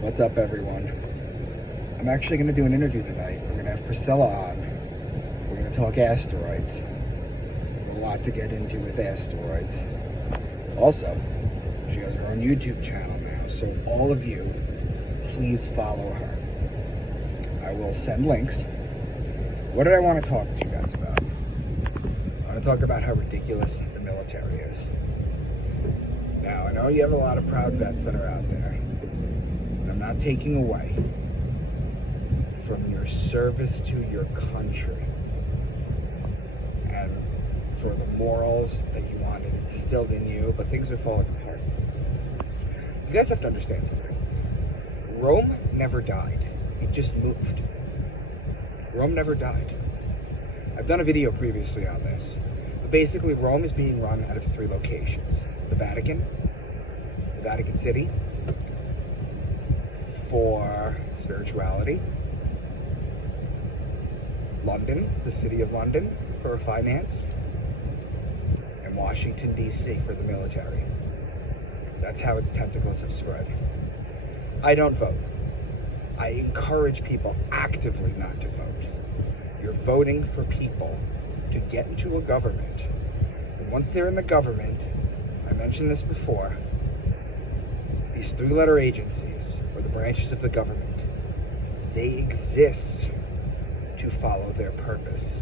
What's up, everyone? I'm actually going to do an interview tonight. We're going to have Priscilla on. We're going to talk asteroids. There's a lot to get into with asteroids. Also, she has her own YouTube channel now, so all of you, please follow her. I will send links. What did I want to talk to you guys about? I want to talk about how ridiculous the military is. Now, I know you have a lot of proud vets that are out there. I'm not taking away from your service to your country and for the morals that you wanted instilled in you, but things are falling apart. You guys have to understand something. Rome never died. It just moved. Rome never died. I've done a video previously on this. But basically, Rome is being run out of 3 locations. The Vatican City, for spirituality, London, the city of London, for finance, and Washington, D.C. for the military. That's how its tentacles have spread. I don't vote. I encourage people actively not to vote. You're voting for people to get into a government. And once they're in the government, I mentioned this before, these 3-letter agencies, or the branches of the government, they exist to follow their purpose.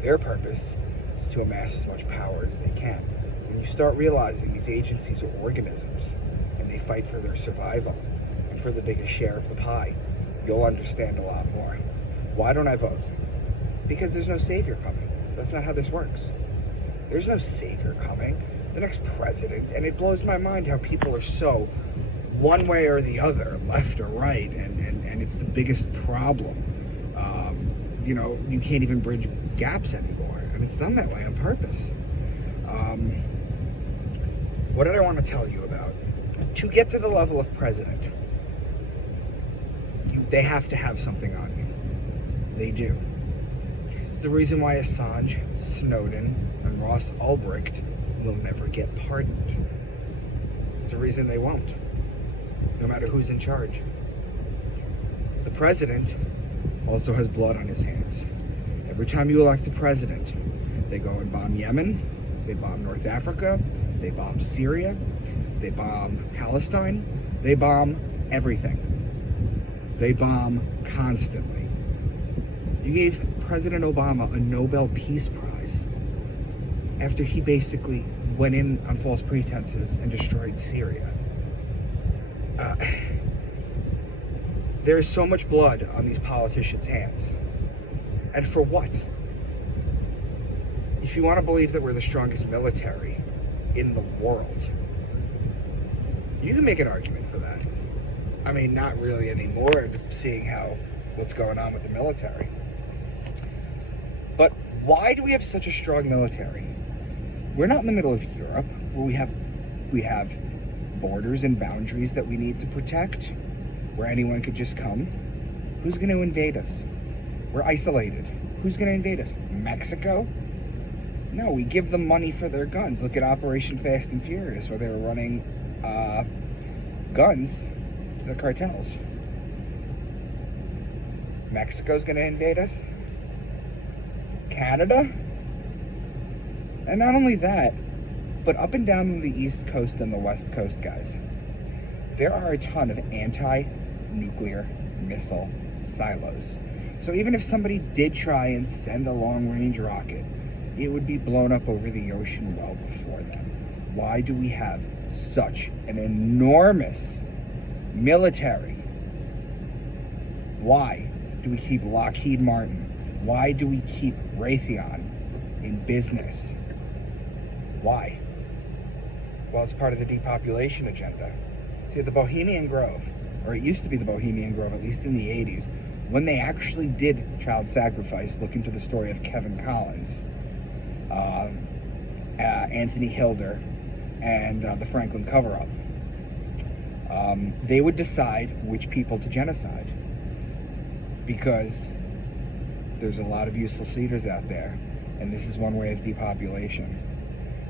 Their purpose is to amass as much power as they can. When you start realizing these agencies are organisms, and they fight for their survival, and for the biggest share of the pie, you'll understand a lot more. Why don't I vote? Because there's no savior coming. That's not how this works. There's no savior coming. The next president, and it blows my mind how people are so one way or the other, left or right, and it's the biggest problem. You can't even bridge gaps anymore, and it's done that way on purpose. What did I want to tell you about? To get to the level of president, they have to have something on you. They do. It's the reason why Assange, Snowden, and Ross Ulbricht will never get pardoned. It's a reason they won't, no matter who's in charge. The president also has blood on his hands. Every time you elect a president, they go and bomb Yemen, they bomb North Africa, they bomb Syria, they bomb Palestine, they bomb everything. They bomb constantly. You gave President Obama a Nobel Peace Prize after he basically went in on false pretenses and destroyed Syria. There is so much blood on these politicians' hands. And for what? If you want to believe that we're the strongest military in the world, you can make an argument for that. I mean, not really anymore, seeing what's going on with the military. But why do we have such a strong military? We're not in the middle of Europe, where we have borders and boundaries that we need to protect, where anyone could just come. Who's going to invade us? We're isolated. Who's going to invade us? Mexico? No, we give them money for their guns. Look at Operation Fast and Furious, where they were running guns to the cartels. Mexico's going to invade us? Canada? And not only that, but up and down the East Coast and the West Coast, guys, there are a ton of anti-nuclear missile silos. So even if somebody did try and send a long-range rocket, it would be blown up over the ocean well before them. Why do we have such an enormous military? Why do we keep Lockheed Martin? Why do we keep Raytheon in business? Why? Well, it's part of the depopulation agenda. See, at the Bohemian Grove, or it used to be the Bohemian Grove, at least in the 80s, when they actually did child sacrifice, look into the story of Kevin Collins, Anthony Hilder, and the Franklin cover-up, they would decide which people to genocide, because there's a lot of useless leaders out there, and this is one way of depopulation.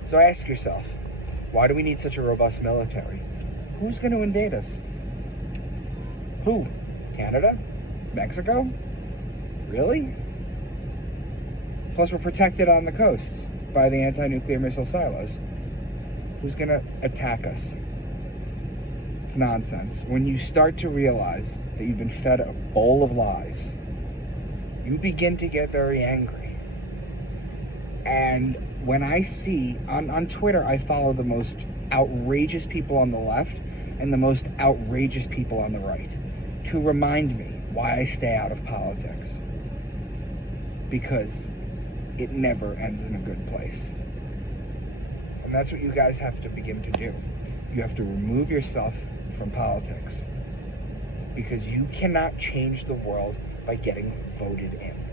So ask yourself, why do we need such a robust military? Who's going to invade us? Who? Canada? Mexico? Really? Plus, we're protected on the coast by the anti-nuclear missile silos. Who's going to attack us? It's nonsense. When you start to realize that you've been fed a bowl of lies, you begin to get very angry. And when I see, on Twitter, I follow the most outrageous people on the left and the most outrageous people on the right to remind me why I stay out of politics. Because it never ends in a good place. And that's what you guys have to begin to do. You have to remove yourself from politics. Because you cannot change the world by getting voted in.